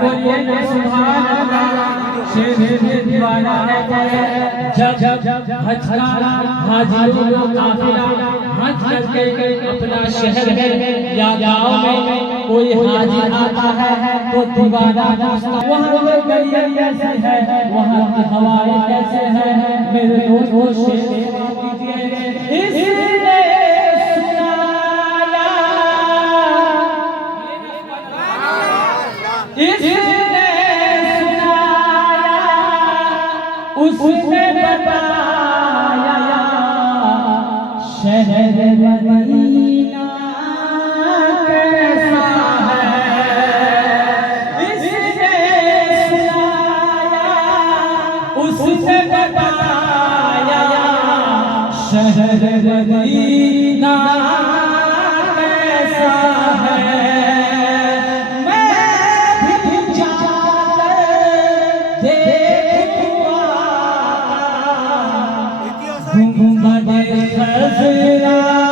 बोलिए ना सुभान अल्लाह। शेर दीवाना है जब हज का हाजिरों का काफिला हज करके अपना शहर में या गांव में कोई हाजिर आता है तो दीवाना वहाँ पे गलियां कैसे है, वहाँ की हवाएं कैसे है। मेरे दोस्तों शेर उसने बताया शहर मदीना कैसा है। इसने सुनाया उसने बताया शहर मदीना कैसा है। मैं भी जाकर देखूंगा गुंबद खज़रा।